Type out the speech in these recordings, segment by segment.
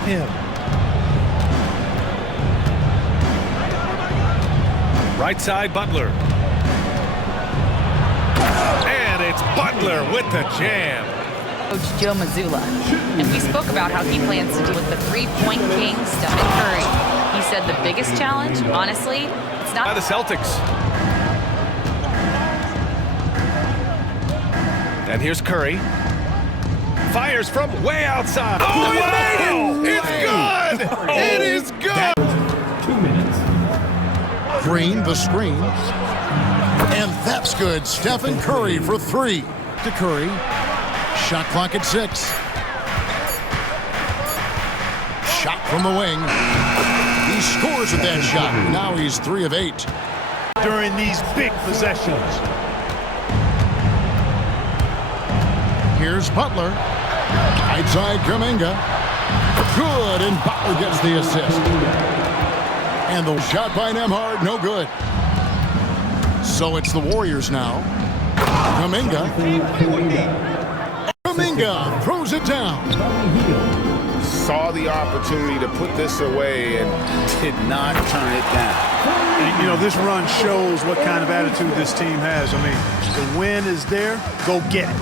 him. Right side, Butler. And it's Butler with the jam. Coach Joe Mazzulla. And we spoke about how he plans to deal with the three-point king, Stephen Curry. He said the biggest challenge, honestly, it's not By the Celtics. And here's Curry. Fires from way outside. Oh, he made it! It's good! It is good! 2 minutes. Green, the screen. And that's good. Stephen Curry for 3. To Curry. Shot clock at 6. Shot from the wing. He scores with that shot. Now he's 3 of 8. During these big possessions. Here's Butler. Right side, Kuminga. Good, and Butler gets the assist. And the shot by Nembhard, no good. So it's the Warriors now. Kuminga. Kuminga throws it down. Saw the opportunity to put this away and did not turn it down. And, you know, this run shows what kind of attitude this team has. I mean, the win is there, go get it.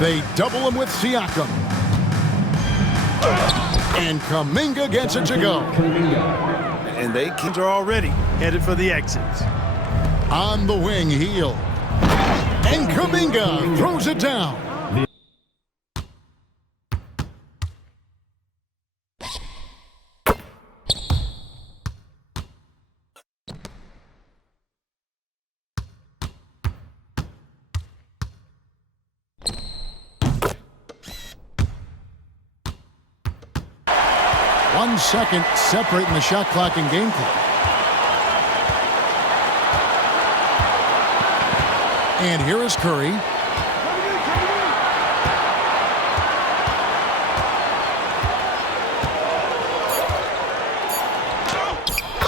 They double him with Siakam. And Kuminga gets it to go. And they are already headed for the exits. On the wing, Heel. And Kuminga throws it down. One second separating the shot clock and game clock. And here is Curry.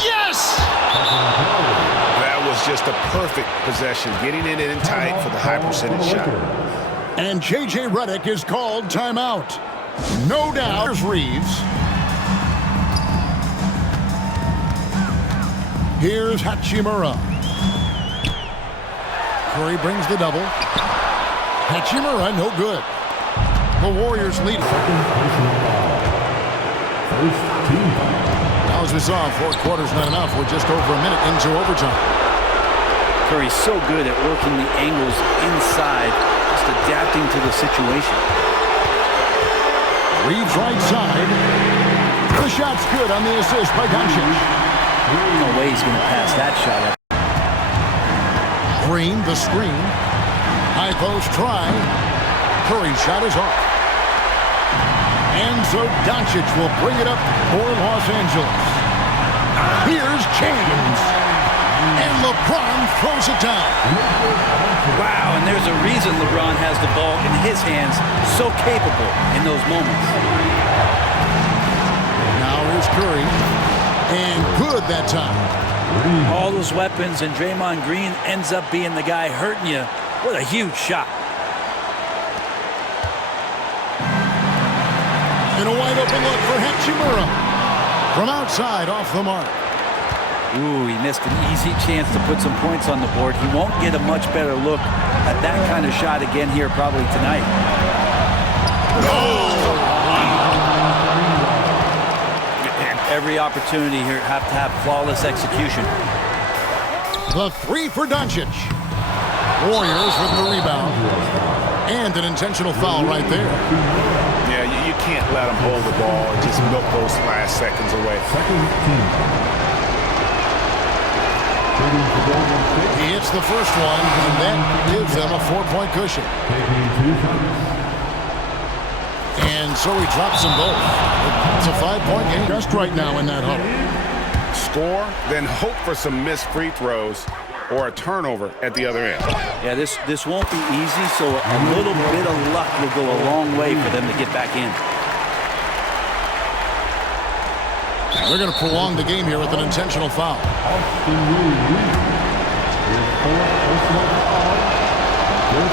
Yes! That was just a perfect possession, getting it in tight for the high percentage shot. And J.J. Redick is called timeout. No doubt. Here's Reeves. Here's Hachimura. Curry brings the double. Hachimura, no good. The Warriors lead. Now, as we saw, 4 quarters not enough. We're just over a minute into overtime. Curry's so good at working the angles inside, just adapting to the situation. Reeves right side. The shot's good on the assist by Doncic. No way he's going to pass that shot up. Green, the screen. High post try. Curry's shot is off. And so Doncic will bring it up for Los Angeles. Here's James. And LeBron throws it down. Wow, and there's a reason LeBron has the ball in his hands, so capable in those moments. Now here's Curry. And good that time. All those weapons, and Draymond Green ends up being the guy hurting you. What a huge shot. And a wide open look for Hachimura. From outside, off the mark. Ooh, he missed an easy chance to put some points on the board. He won't get a much better look at that kind of shot again here probably tonight. Every opportunity here have to have flawless execution. The 3 for Doncic. Warriors with the rebound. And an intentional foul right there. Yeah, you can't let him hold the ball and just milk those last seconds away. He hits the first one, and that gives them a 4-point cushion. And so he drops them both. It's a 5-point game just right now in that huddle. Score, then hope for some missed free throws or a turnover at the other end. Yeah, this won't be easy, so a little bit of luck will go a long way for them to get back in. They're going to prolong the game here with an intentional foul.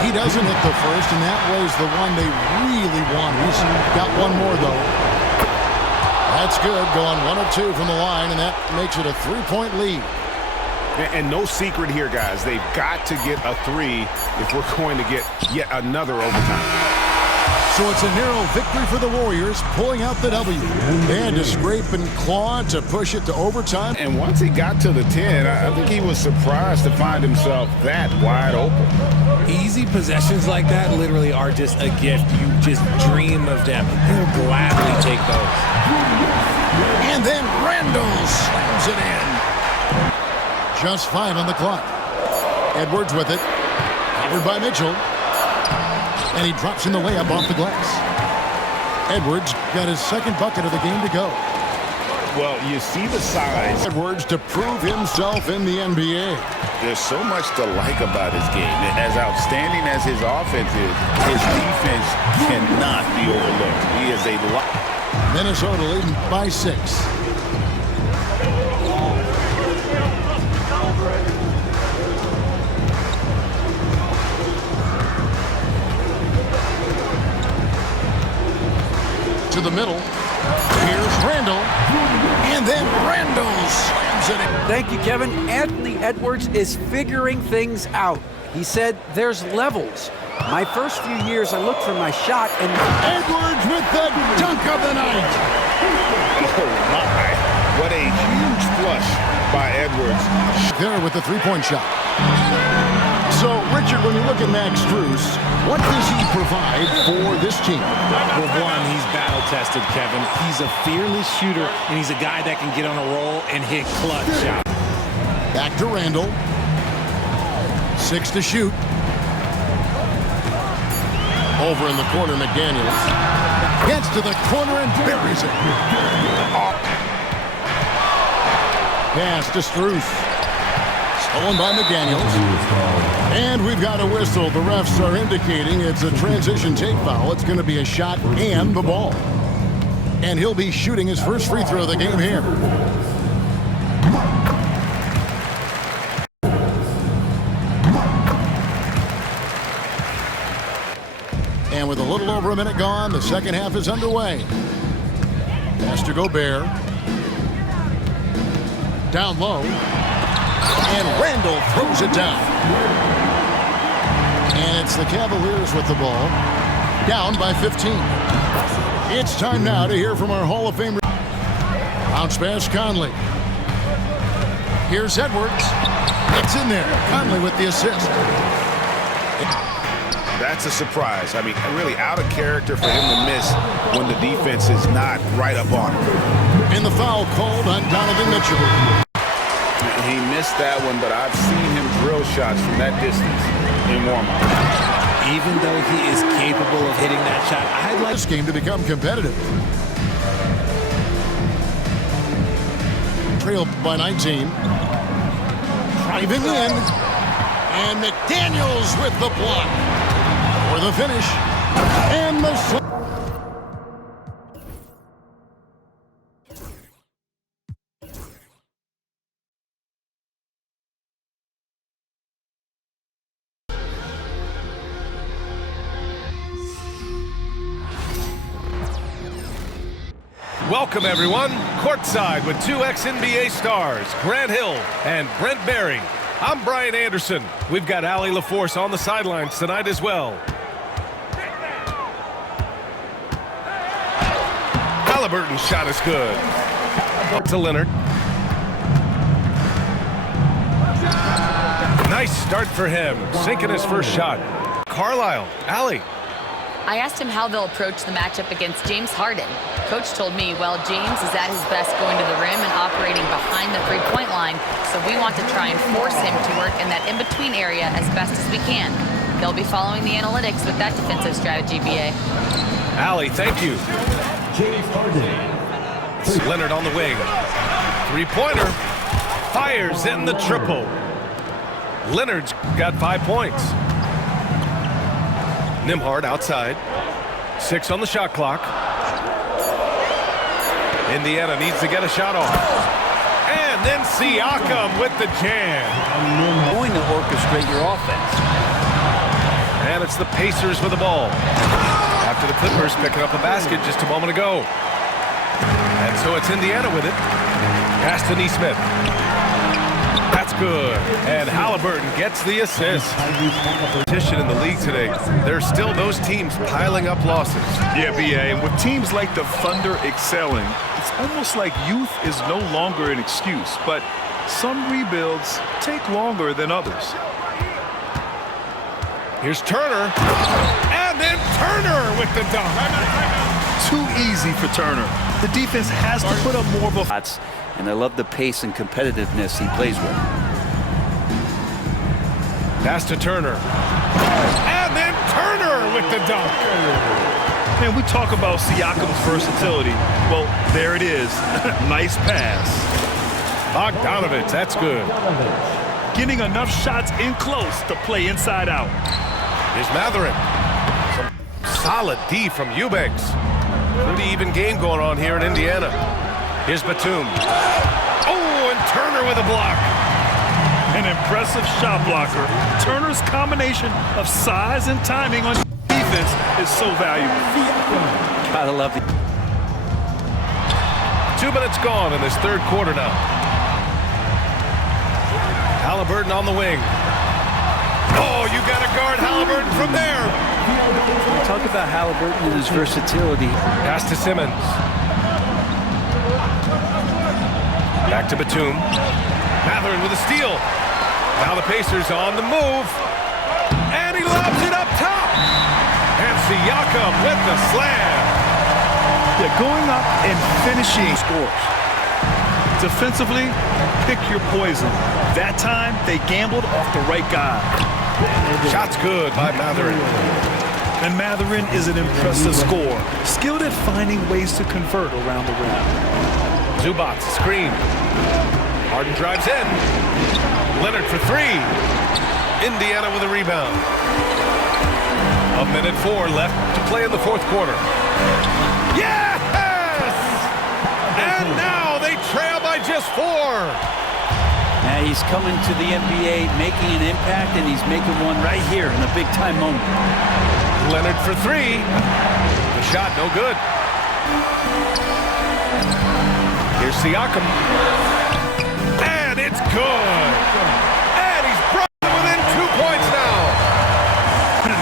He doesn't hit the first, and that was the one they really want. He's got one more, though. That's good, going 1 of 2 from the line, and that makes it a 3-point lead. And no secret here, guys. They've got to get a 3 if we're going to get yet another overtime. So it's a narrow victory for the Warriors, pulling out the W. They had to scrape and claw to push it to overtime. And once he got to the 10, I think he was surprised to find himself that wide open. Easy possessions like that literally are just a gift. You just dream of them. He'll gladly take those. And then Randall slams it in. Just 5 on the clock. Edwards with it. Covered by Mitchell. And he drops in the layup off the glass. Edwards got his second bucket of the game to go. Well, you see the size. Edwards to prove himself in the NBA. There's so much to like about his game. As outstanding as his offense is, his defense cannot be overlooked. He is a lot. Minnesota leading by 6. To the middle. Here's Randall. And then Randall slams it in. Thank you, Kevin. Anthony Edwards is figuring things out. He said there's levels. My first few years, I looked for my shot, and Edwards with the dunk of the night. Oh, my. What a huge flush by Edwards. There with the three-point shot. So, Richard, when you look at Max Strus, what does he provide for this team? Well, one, he's battle-tested, Kevin. He's a fearless shooter, and he's a guy that can get on a roll and hit clutch shots. Back to Randall. 6 to shoot. Over in the corner, McDaniels. Gets to the corner and buries it. Pass to Strus. Stolen by McDaniels. And we've got a whistle. The refs are indicating it's a transition take foul. It's going to be a shot and the ball. And he'll be shooting his first free throw of the game here. And with a little over a minute gone, the second half is underway. Pass to Gobert. Down low. And Randall throws it down. And it's the Cavaliers with the ball. Down by 15. It's time now to hear from our Hall of Fame. Bounce pass, Conley. Here's Edwards. It's in there. Conley with the assist. That's a surprise. I mean, really out of character for him to miss when the defense is not right up on him. And the foul called on Donovan Mitchell. He missed that one, but I've seen him drill shots from that distance in warm-up. Even though he is capable of hitting that shot, I'd like this game to become competitive. Trailed by 19. Driving in. And McDaniels with the block. For the finish. And the... Welcome, everyone. Courtside with two ex-NBA stars, Grant Hill and Brent Barry. I'm Brian Anderson. We've got Allie LaForce on the sidelines tonight as well. Halliburton's shot is good. Up to Leonard. Nice start for him, sinking his first shot. Carlisle, Allie. I asked him how they'll approach the matchup against James Harden. Coach told me, well, James is at his best going to the rim and operating behind the three-point line, so we want to try and force him to work in that in-between area as best as we can. They'll be following the analytics with that defensive strategy, BA. Allie, thank you. Leonard on the wing. Three-pointer. Fires in the triple. Leonard's got 5 points. Nembhard outside. 6 on the shot clock. Indiana needs to get a shot off. And then Siakam with the jam. Going to orchestrate your offense. And it's the Pacers with the ball. After the Clippers picking up a basket just a moment ago. And so it's Indiana with it. Pass to Neesmith. That's good. And Halliburton gets the assist. Competition in the league today. There's still those teams piling up losses. Yeah, B.A., and with teams like the Thunder excelling, it's almost like youth is no longer an excuse, but some rebuilds take longer than others. Here's Turner. And then Turner with the dunk. Too easy for Turner. The defense has to put up more of a... And I love the pace and competitiveness he plays with. Pass to Turner. And then Turner with the dunk. And we talk about Siakam's versatility. Well, there it is. Nice pass. Bogdanovich, that's good. Getting enough shots in close to play inside out. Here's Matherin. Some solid D from Eubanks. Pretty even game going on here in Indiana. Here's Batum. Oh, and Turner with a block. An impressive shot blocker. Turner's combination of size and timing on defense is so valuable. Gotta love it. 2 minutes gone in this third quarter now. Halliburton on the wing. Oh, you got to guard Halliburton from there. Talk about Halliburton and his versatility. Pass to Simmons. Back to Batum. Matherin with a steal. Now the Pacers on the move. And he lobs it up top. And Siakam with the slam. Yeah, going up and finishing scores. Defensively, pick your poison. That time, they gambled off the right guy. Shot's good by Matherin. And Matherin is an impressive scorer. Skilled at finding ways to convert around the rim. Zubac, screen. Harden drives in. Leonard for three. Indiana with a rebound. 1:04 left to play in the fourth quarter. Yes! And now they trail by just 4. Now he's coming to the NBA, making an impact, and he's making one right here in a big-time moment. Leonard for three. The shot no good. Here's Siakam. And it's good. And he's brought them within 2 points now.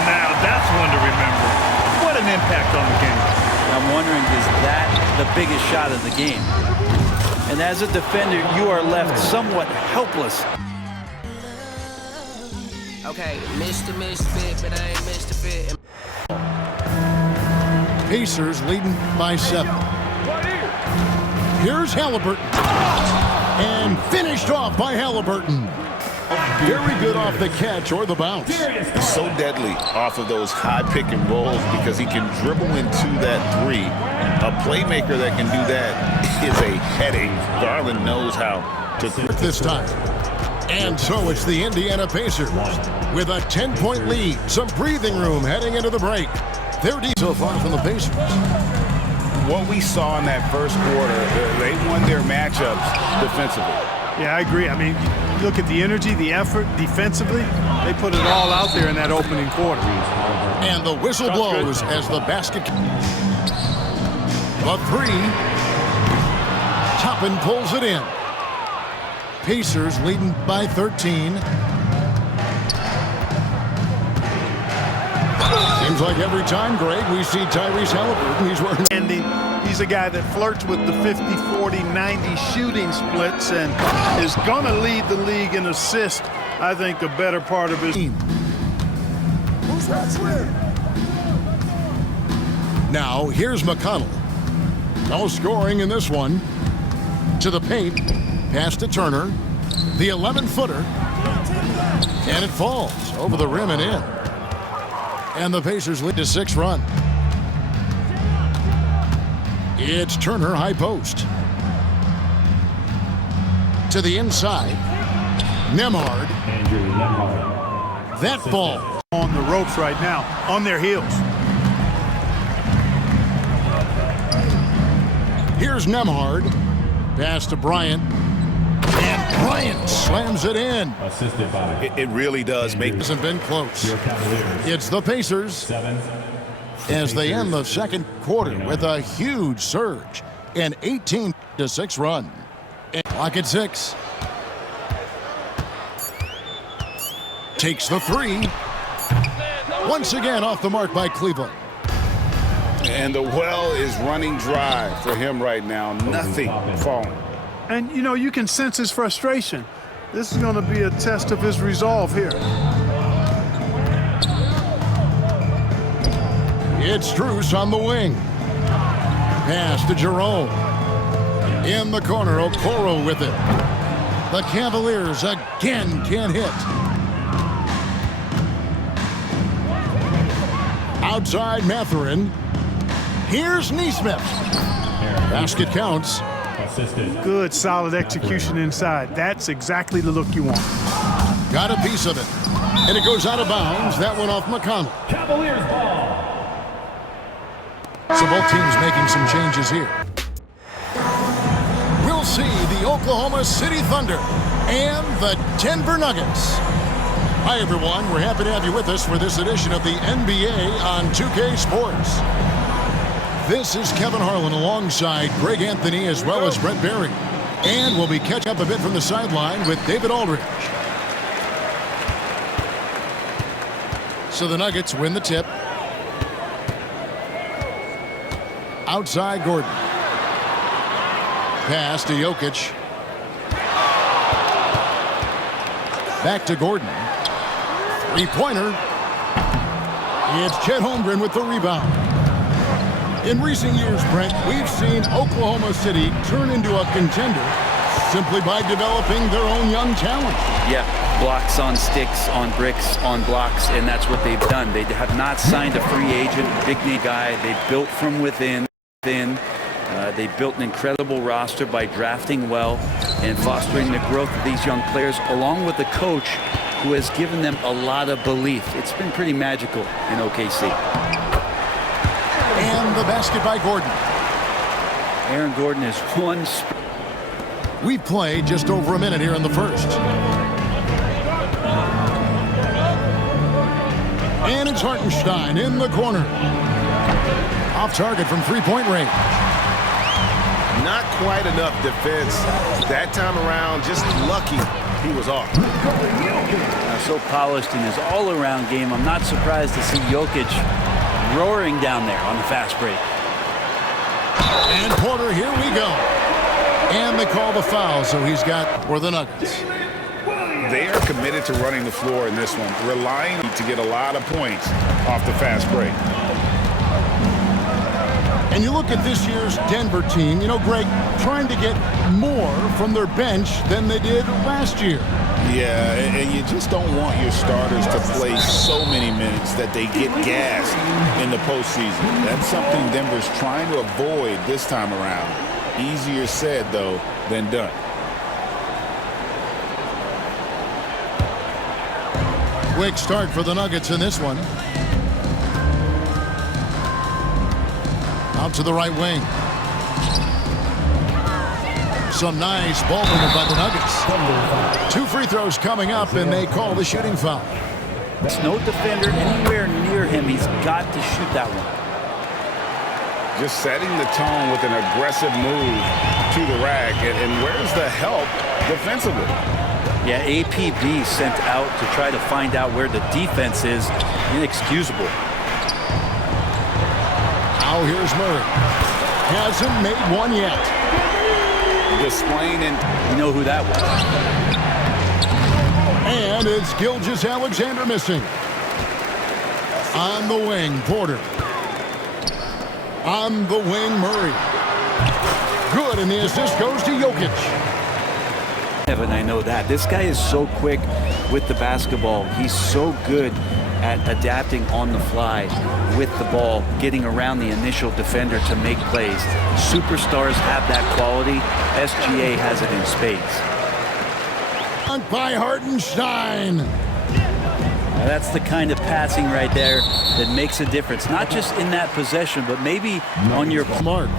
Now that's one to remember. What an impact on the game. I'm wondering, is that the biggest shot of the game? And as a defender, you are left somewhat helpless. Okay, Mr. Misfit, but I ain't Mr. Fit. Pacers leading by 7. Here's Halliburton. And finished off by Halliburton. Very good off the catch or the bounce. So deadly off of those high pick and rolls because he can dribble into that three. A playmaker that can do that is a headache. Garland knows how to this time. And so it's the Indiana Pacers with a 10-point lead. Some breathing room heading into the break. They're deep so far from the Pacers. What we saw in that first quarter, they won their matchups defensively. Yeah, I agree. I mean, look at the energy, the effort defensively. They put it all out there in that opening quarter. And the whistle blows as the basket. The three. Toppin pulls it in. Pacers leading by 13. Seems like every time, Greg, we see Tyrese Halliburton, he's wearing... And he's a guy that flirts with the 50, 40, 90 shooting splits and is going to lead the league in assists, I think, the better part of his team. Now, here's McConnell. No scoring in this one. To the paint. Pass to Turner. The 11-footer. And it falls over the rim and in. And the Pacers lead to 6 run. It's Turner, high post. To the inside. Nembhard. That ball. On the ropes right now, on their heels. Here's Nembhard. Pass to Bryant. And Bryant slams it in. It really does make... Hasn't been close. It's the Pacers as they end the second quarter with a huge surge. An 18-6 run. And clock at 6. Takes the 3. Once again off the mark by Cleveland. And the well is running dry for him right now. Nothing falling. And, you know, you can sense his frustration. This is going to be a test of his resolve here. It's Struce on the wing. Pass to Jerome. In the corner, Okoro with it. The Cavaliers again can't hit. Outside Mathurin. Here's Neesmith. Basket counts. Good, solid execution inside. That's exactly the look you want. Got a piece of it. And it goes out of bounds. That one off McConnell. Cavaliers ball. So both teams making some changes here. We'll see the Oklahoma City Thunder and the Denver Nuggets. Hi, everyone. We're happy to have you with us for this edition of the NBA on 2K Sports. This is Kevin Harlan alongside Greg Anthony as well as Brett Berry. And we'll be catching up a bit from the sideline with David Aldridge. So the Nuggets win the tip. Outside Gordon. Pass to Jokic. Back to Gordon. Three-pointer. It's Chet Holmgren with the rebound. In recent years, Brent, we've seen Oklahoma City turn into a contender simply by developing their own young talent. Yeah, blocks on sticks, on bricks, on blocks, and that's what they've done. They have not signed a free agent, big name guy. They built from within. They built an incredible roster by drafting well and fostering the growth of these young players, along with a coach who has given them a lot of belief. It's been pretty magical in OKC. And the basket by Gordon. Aaron Gordon is one. We've played just over a minute here in the first. And it's Hartenstein in the corner. Off target from three-point range. Not quite enough defense that time around. Just lucky he was off. So polished in his all-around game. I'm not surprised to see Jokic roaring down there on the fast break. And Porter, here we go. And they call the foul, so he's got for the Nuggets. They are committed to running the floor in this one, relying to get a lot of points off the fast break. And you look at this year's Denver team, you know, Greg, trying to get more from their bench than they did last year. Yeah, and you just don't want your starters to play so many minutes that they get gassed in the postseason. That's something Denver's trying to avoid this time around. Easier said, though, than done. Quick start for the Nuggets in this one. Out to the right wing. Some nice ball movement by the Nuggets. 2 free throws coming up, and they call the shooting foul. There's no defender anywhere near him. He's got to shoot that one. Just setting the tone with an aggressive move to the rack. And where's the help defensively? Yeah, APB sent out to try to find out where the defense is. Inexcusable. Now here's Murray. Hasn't made one yet. Displaying and you know who that was. And it's Gilgeous-Alexander missing. On the wing, Porter. On the wing, Murray. Good, and the assist goes to Jokic. Evan, I know that. This guy is so quick with the basketball. He's so good at adapting on the fly with the ball, getting around the initial defender to make plays. Superstars have that quality. SGA has it in spades. By Hartenstein. Now that's the kind of passing right there that makes a difference. Not just in that possession, but maybe on your mark.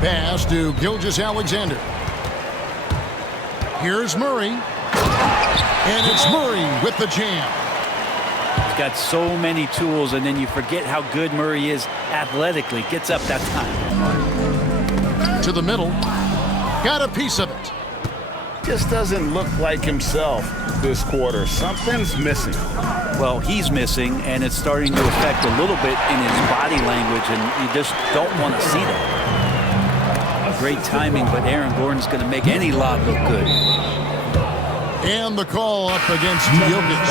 Pass to Gilgeous-Alexander. Here's Murray. And it's Murray with the jam. got so many tools, and then you forget how good Murray is athletically. Gets up that time. To the middle. Got a piece of it. Just doesn't look like himself this quarter. Something's missing. Well, he's missing, and it's starting to affect a little bit in his body language, and you just don't want to see that. Great timing, but Aaron Gordon's going to make any lob look good. And the call up against Jokic.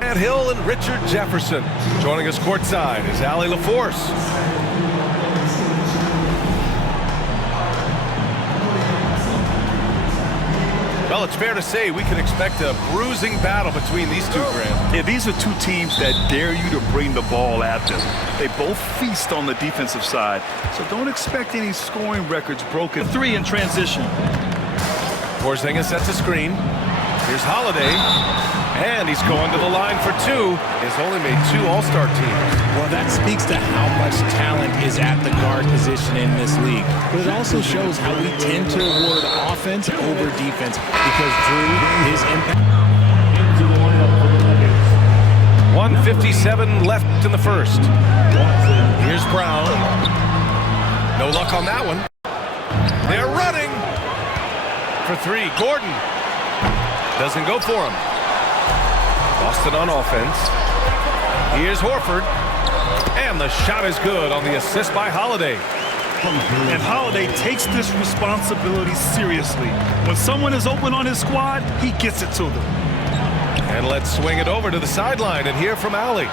Matt Hill and Richard Jefferson. Joining us courtside is Allie LaForce. Well, it's fair to say we can expect a bruising battle between these two, Grant. Yeah, these are two teams that dare you to bring the ball at them. They both feast on the defensive side, so don't expect any scoring records broken. 3 in transition. Porzingis sets a screen. Here's Holiday, and he's going to the line for 2. He's only made 2 All-Star teams. Well, that speaks to how much talent is at the guard position in this league. But it also shows how we tend to award offense over defense because Drew, his impact. 1:57 left in the first. Here's Brown. No luck on that one. They're running for 3. Gordon doesn't go for him. Boston on offense. Here's Horford. And the shot is good on the assist by Holiday. And Holiday takes this responsibility seriously. When someone is open on his squad, he gets it to them. And let's swing it over to the sideline and hear from Allie.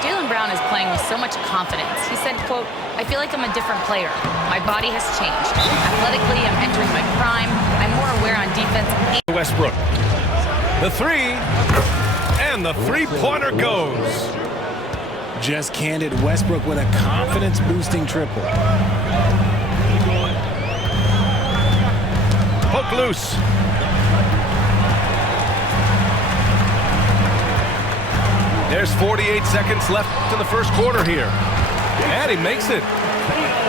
Jaylen Brown is playing with so much confidence. He said, quote, "I feel like I'm a different player. My body has changed. Athletically, I'm entering my prime. I'm more aware on defense." Westbrook. The 3. And the three-pointer goes. Just candid Westbrook with a confidence-boosting triple. Hook loose. There's 48 seconds left in the first quarter here. And he makes it.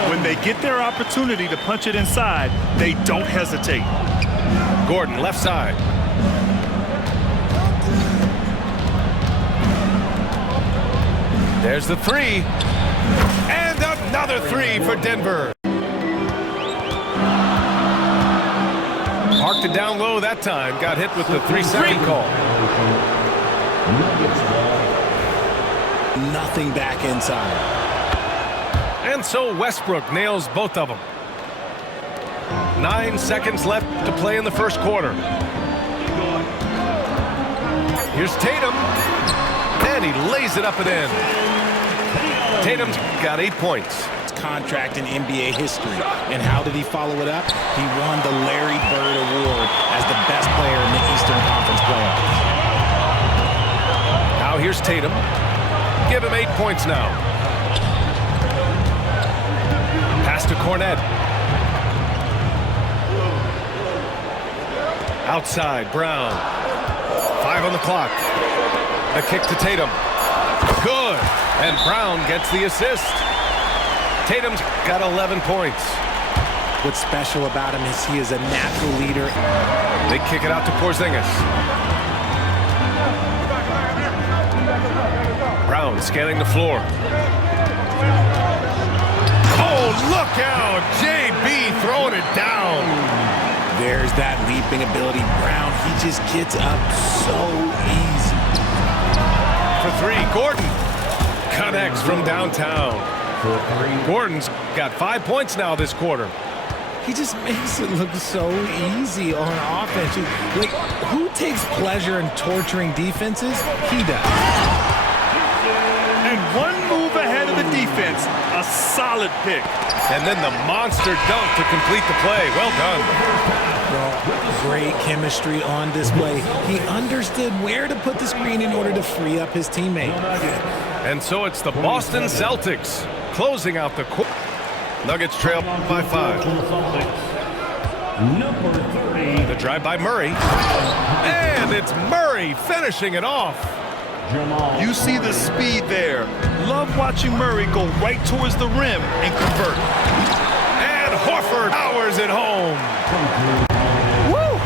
When they get their opportunity to punch it inside, they don't hesitate. Gordon, left side. There's the 3. And another 3 for Denver. Parked it down low that time. Got hit with the 3-second call. Nothing back inside. And so Westbrook nails both of them. 9 seconds left to play in the first quarter. Here's Tatum. And he lays it up and in. Tatum's got 8 points. Contract in NBA history. And how did he follow it up? He won the Larry Bird Award as the best player in the Eastern Conference playoffs. Now here's Tatum. Give him 8 points now. Pass to Cornette. Outside, Brown. 5 on the clock. A kick to Tatum. Good. And Brown gets the assist. Tatum's got 11 points. What's special about him is he is a natural leader. They kick it out to Porzingis. Brown scanning the floor. Oh, look out! JB throwing it down. There's that leaping ability. Brown, he just gets up so easy. For 3, Gordon connects from downtown. Gordon's got 5 points now this quarter. He just makes it look so easy on offense. Like, who takes pleasure in torturing defenses? He does. And one move ahead of the defense, a solid pick. And then the monster dunk to complete the play. Well done. Well, great chemistry on display. He understood where to put the screen in order to free up his teammate. And so it's the Boston Celtics closing out the quarter. Nuggets trail by 5. The drive by Murray. And it's Murray finishing it off. You see the speed there. Love watching Murray go right towards the rim and convert. And Horford powers it home. Woo!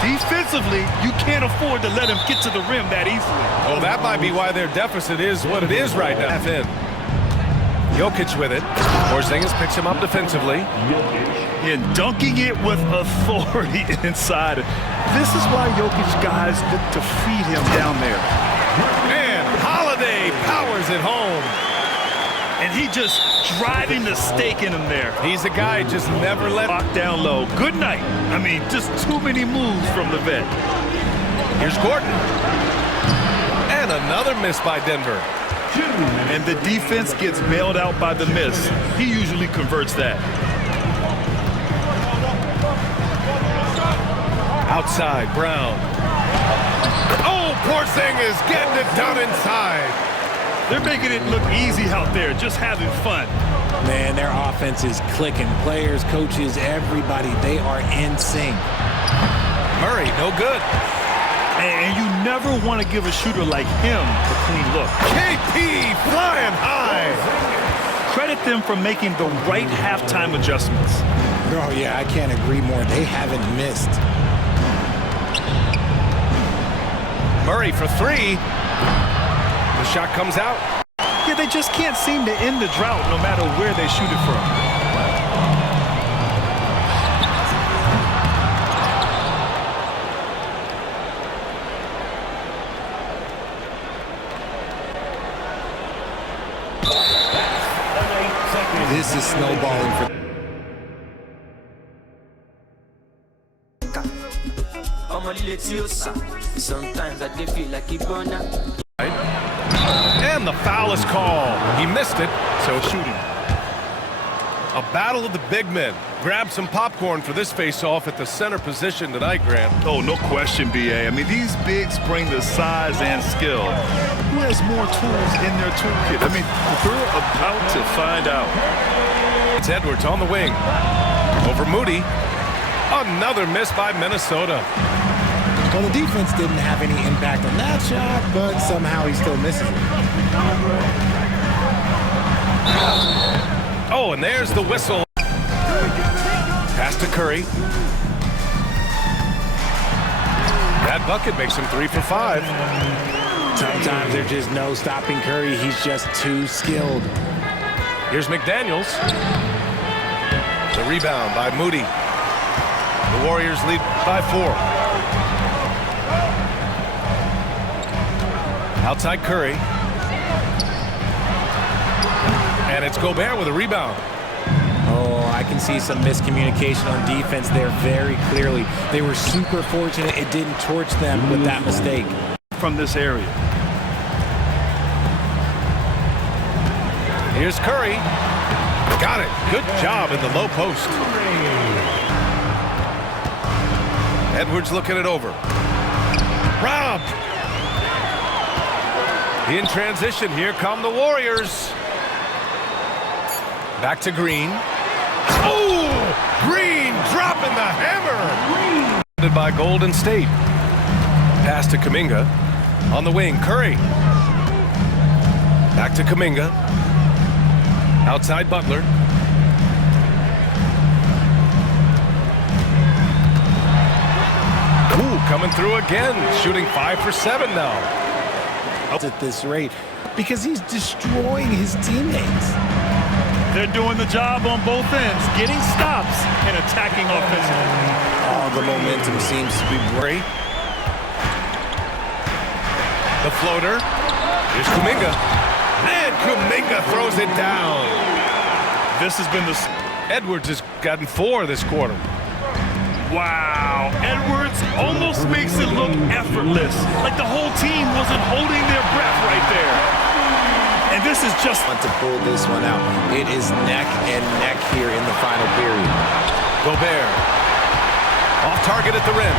Defensively, you can't afford to let him get to the rim that easily. Well, that might be why their deficit is what it is right now. In. Jokic with it. Porzingis picks him up defensively. And dunking it with authority inside. This is why Jokic guys look to feed him down there. And Holiday powers it home. And he just driving the stake in him there. He's a guy just never let lock down low. Good night. I mean, just too many moves from the vet. Here's Gordon. And another miss by Denver. And the defense gets bailed out by the miss. He usually converts that. Outside, Brown. Oh, Porzingis getting it done inside. They're making it look easy out there, just having fun. Man, their offense is clicking. Players, coaches, everybody, they are in sync. Murray, no good. And you never want to give a shooter like him a clean look. KP flying high. Credit them for making the right halftime adjustments. Oh, yeah, I can't agree more. They haven't missed. Murray for three. The shot comes out. Yeah, they just can't seem to end the drought no matter where they shoot it from. This is snowballing for... Sometimes I feel like it burn up. And the foul is called. He missed it, so it's shooting. A battle of the big men. Grab some popcorn for this face-off at the center position tonight, Grant. Oh, no question, B.A. I mean, these bigs bring the size and skill. Who has more tools in their toolkit? I mean, we're about to find out. It's Edwards on the wing. Over Moody. Another miss by Minnesota. Well, the defense didn't have any impact on that shot, but somehow he still misses it. Oh, and there's the whistle. Pass to Curry. That bucket makes him 3 for 5. Sometimes there's just no stopping Curry. He's just too skilled. Here's McDaniels. The rebound by Moody. The Warriors lead by 4. Outside Curry. And it's Gobert with a rebound. Oh, I can see some miscommunication on defense there very clearly. They were super fortunate it didn't torch them with that mistake. From this area. Here's Curry. Got it. Good job in the low post. Edwards looking it over. Robbed. In transition, here come the Warriors. Back to Green. Oh! Green dropping the hammer! By Golden State. Pass to Kuminga. On the wing, Curry. Back to Kuminga. Outside Butler. Ooh, coming through again. Shooting 5 for 7 now. At this rate, because he's destroying his teammates. They're doing the job on both ends, getting stops and attacking offensively. All the momentum seems to be great. The floater. Here's Kuminga. And Kuminga throws it down. This has been the... Edwards has gotten 4 this quarter. Wow. Edwards almost makes it look effortless, like the whole team wasn't holding their breath right there. And this is just... To pull this one out. It is neck and neck here in the final period. Gobert. Off target at the rim.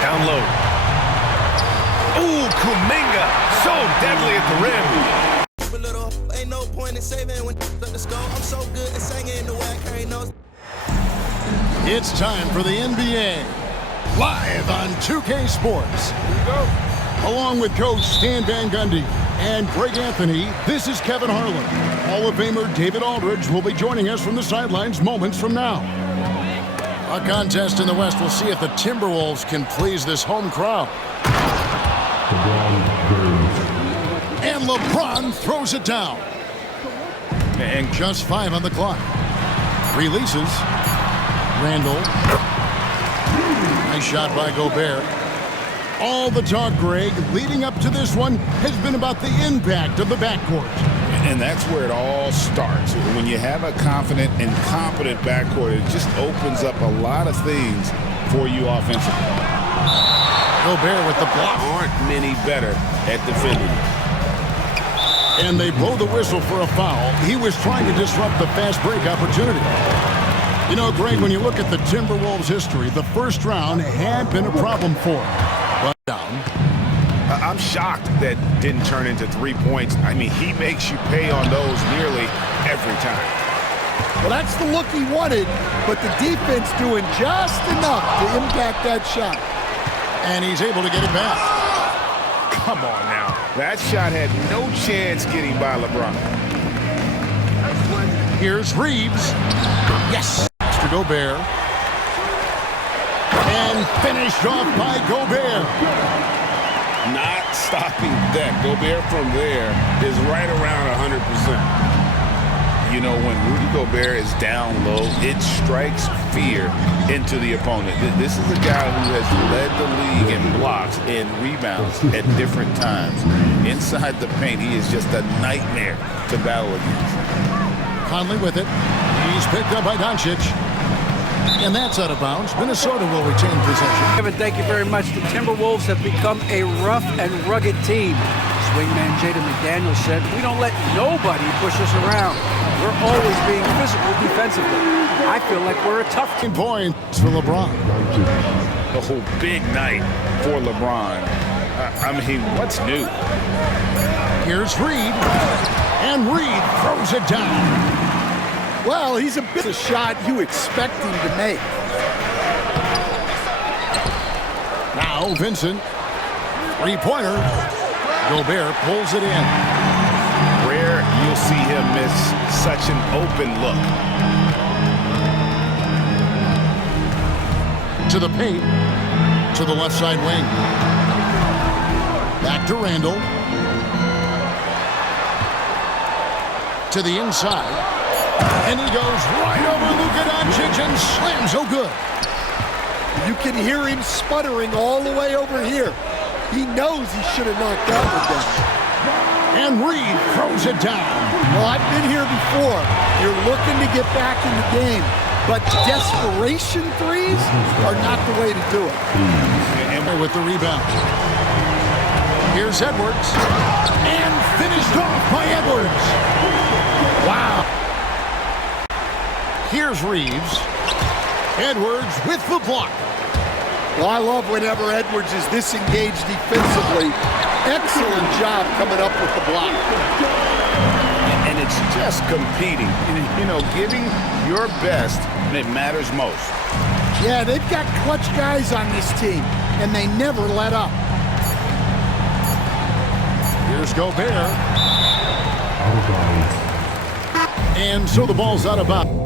Down low. Ooh, Kuminga. So deadly at the rim. Ain't no point in saving when the score. I'm so good at singing the way I carry nose. It's time for the NBA. Live on 2K Sports. Here we go. Along with Coach Stan Van Gundy and Greg Anthony, this is Kevin Harlan. Hall of Famer David Aldridge will be joining us from the sidelines moments from now. A contest in the West. We'll see if the Timberwolves can please this home crowd. And LeBron throws it down. And just 5 on the clock. Releases. Randall. Nice shot by Gobert. All the talk, Greg, leading up to this one has been about the impact of the backcourt. And that's where it all starts. When you have a confident and competent backcourt, it just opens up a lot of things for you offensively. Gobert with the block. Aren't many better at defending. And they blow the whistle for a foul. He was trying to disrupt the fast break opportunity. You know, Greg, when you look at the Timberwolves' history, the first round had been a problem for him. But down. I'm shocked that didn't turn into 3 points. I mean, he makes you pay on those nearly every time. Well, that's the look he wanted, but the defense doing just enough to impact that shot. And he's able to get it back. Come on now. That shot had no chance getting by LeBron. Here's Reeves. Yes. To Gobert. And finished off by Gobert. Not stopping that. Gobert from there is right around 100%. You know, when Rudy Gobert is down low, it strikes fear into the opponent. This is a guy who has led the league in blocks and rebounds at different times. Inside the paint, he is just a nightmare to battle against. Conley with it. He's picked up by Doncic. And that's out of bounds. Minnesota will retain possession. Kevin, thank you very much. The Timberwolves have become a rough and rugged team. Swingman Jaden McDaniels said, "We don't let nobody push us around. We're always being physical defensively. I feel like we're a tough team." Points for LeBron. The whole big night for LeBron. I mean, what's new? Here's Reed. And Reed throws it down. Well, he's a bit of a shot you expect him to make. Now Vincent. Three-pointer. Gobert pulls it in. Rare you'll see him miss such an open look. To the paint. To the left side wing. Back to Randall. To the inside. And he goes right over Luka Doncic and slams. Oh, good. You can hear him sputtering all the way over here. He knows he should have knocked that one down. And Reed throws it down. Well, I've been here before. You're looking to get back in the game, but desperation threes are not the way to do it. And with the rebound. Here's Edwards. And finished off by Edwards. Wow. Here's Reeves. Edwards with the block. Well, I love whenever Edwards is this engaged defensively. Excellent job coming up with the block. And it's just competing. You know, giving your best when it matters most. Yeah, they've got clutch guys on this team, and they never let up. Here's Gobert. And so the ball's out of bounds.